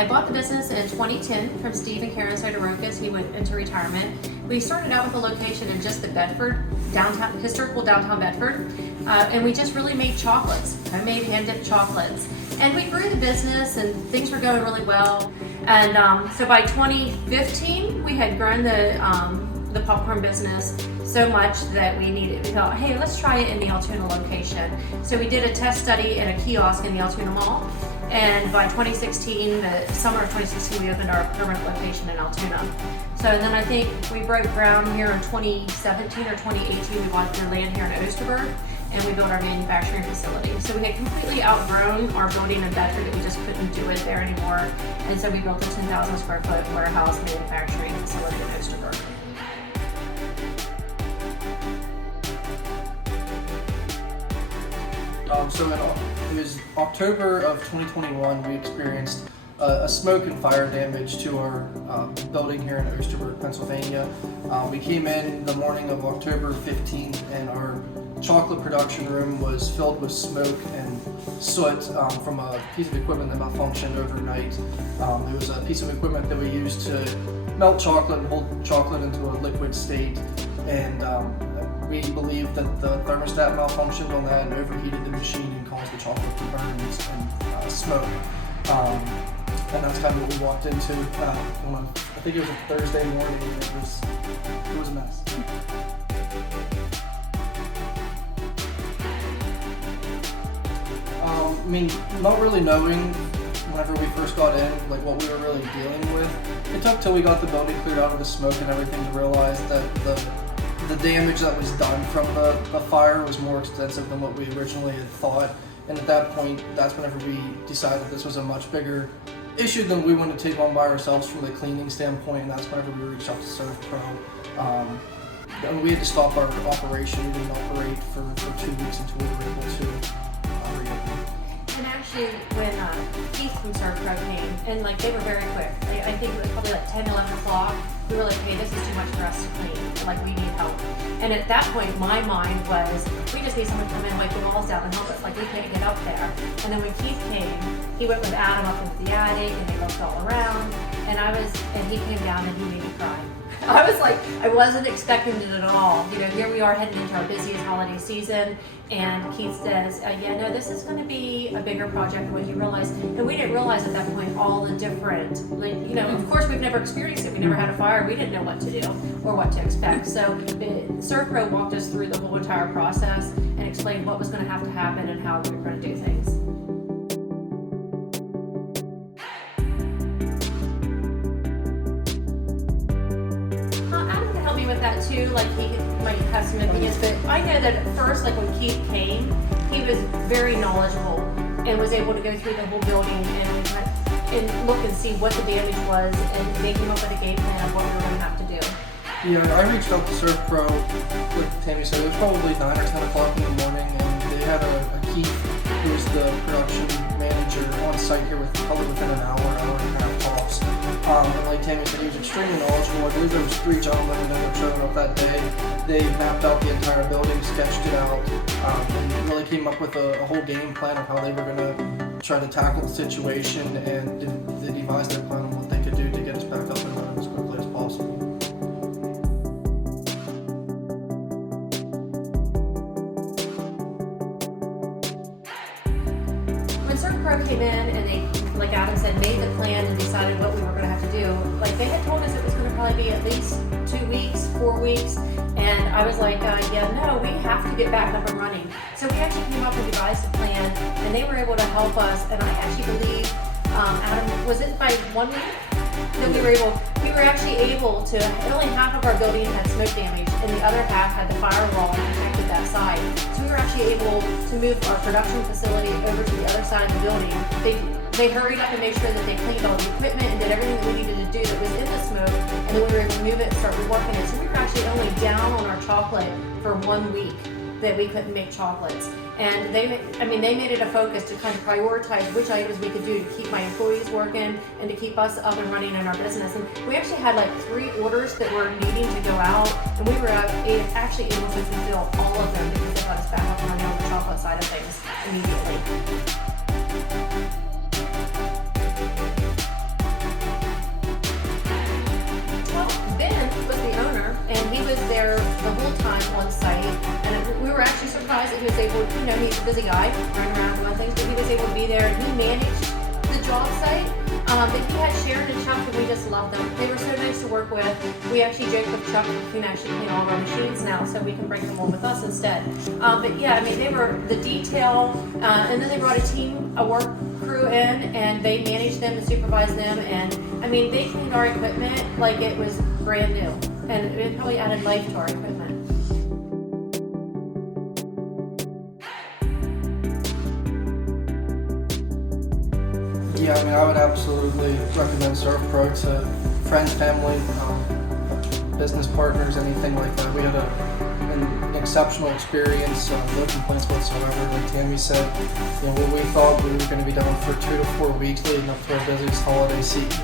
I bought the business in 2010 from Steve and Karen Soderokis. He went into retirement. We started out with a location in just the Bedford, historical downtown Bedford, and we just really made chocolates. I made hand-dipped chocolates. And we grew the business and things were going really well. And so by 2015, we had grown the popcorn business so much that we thought, hey, let's try it in the Altoona location. So we did a test study in a kiosk in the Altoona Mall. And by 2016, the summer of 2016, we opened our permanent location in Altoona. So then I think we broke ground here in 2017 or 2018. We bought the land here in Osterburg, and we built our manufacturing facility. So we had completely outgrown our building in Bedford that we just couldn't do it there anymore. And so we built a 10,000 square foot warehouse manufacturing facility in Osterburg. It was October of 2021, we experienced a smoke and fire damage to our building here in Osterburg, Pennsylvania. We came in the morning of October 15th and our chocolate production room was filled with smoke and soot from a piece of equipment that malfunctioned overnight. It was a piece of equipment that we used to melt chocolate and hold chocolate into a liquid state, and we believe that the thermostat malfunctioned on that and overheated the machine and caused the chocolate to burn and smoke. And that's kind of what we walked into on I think it was a Thursday morning. It was a mess. Not really knowing whenever we first got in, like what we were really dealing with. It took till we got the building cleared out of the smoke and everything to realize that the damage that was done from the fire was more extensive than what we originally had thought. And at that point, that's whenever we decided this was a much bigger issue than we wanted to take on by ourselves from the cleaning standpoint, and that's whenever we reached out to SERVPRO. And we had to stop our operation. We didn't operate for 2 weeks until we were able to reopen. And actually, when Keith from SERVPRO came, and like they were very quick. I think it was probably like 10, 11 o'clock. We were like, hey, this is too much for us to clean. Like, we need help. And at that point, my mind was, we just need someone to come in and wipe the walls down and help us. Like, we can't get up there. And then when Keith came, he went with Adam up into the attic, and they looked all around. And he came down and he made me cry. I was like, I wasn't expecting it at all. You know, here we are heading into our busiest holiday season, and Keith says, yeah, no, this is going to be a bigger project than what you realize. And we didn't realize at that point all the different, like, you know, of course we've never experienced it. We never had a fire. We didn't know what to do or what to expect. So SERVPRO walked us through the whole entire process and explained what was going to have to happen and how we were going to do things. With that too, like he might have some opinions, but I know that at first, like when Keith came, he was very knowledgeable and was able to go through the whole building and look and see what the damage was, and they came up with a game plan of what we were going to have to do. Yeah, I reached out to SERVPRO, like Tammy said, it was probably 9 or 10 o'clock in the morning, and they had a Keith, who was the production manager, on site here probably within an hour and a half tops. And like Tammy said, he was extremely knowledgeable. I believe there was 3 gentlemen that ended up showing up that day. They mapped out the entire building, sketched it out, and really came up with a whole game plan of how they were going to try to tackle the situation, and they devised their plan on what they could do to get us back up and running as quickly as possible. When SERVPRO came in and they, like Adam said, made the plan and decided what we were going to have to do, like they had told us it was going to probably be at least 2 weeks, 4 weeks, and I was like, yeah, no, we have to get back up and running. So we actually came up and devised a plan, and they were able to help us, and I actually believe, Adam, was it by 1 week that we were actually able to, only half of our building had smoke damage, and the other half had the firewall and protected that side. So we were actually able to move our production facility over to the other side of the building. They hurried up and made sure that they cleaned all the equipment and did everything that we needed to do that was in the smoke, and then we were able to move it and start reworking it. So we were actually only down on our chocolate for 1 week that we couldn't make chocolates. And they made it a focus to kind of prioritize which items we could do to keep my employees working and to keep us up and running in our business. And we actually had like 3 orders that were needing to go out, and we were actually able to fulfill all of them because they got us back up and running on the chocolate side of things immediately. you know, he's a busy guy, running around doing things, but he was able to be there, and he managed the job site. But he had Sharon and Chuck, and we just loved them. They were so nice to work with. We actually joked with Chuck, we can actually clean all of our machines now, so we can bring them on with us instead. But yeah, I mean, they were the detail, and then they brought a work crew in, and they managed them and supervised them, and I mean, they cleaned our equipment like it was brand new, and it probably added life to our equipment. Yeah, I mean, I would absolutely recommend SERVPRO to friends, family, business partners, anything like that. We had an exceptional experience, no complaints whatsoever. Like Tammy said, you know, we thought we were going to be down for 2 to 4 weeks leading up to our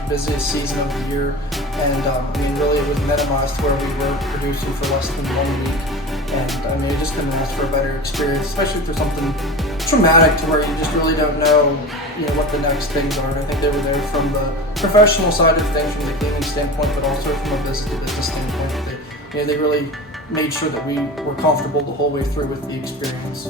busiest season of the year, and I mean, really, it was minimized to where we were producing for less than 1 week. And I mean, it just couldn't ask for a better experience, especially if there's something traumatic to where you just really don't know, you know, what the next things are. And I think they were there from the professional side of things, from the cleaning standpoint, but also from a business-to-business standpoint. They really made sure that we were comfortable the whole way through with the experience.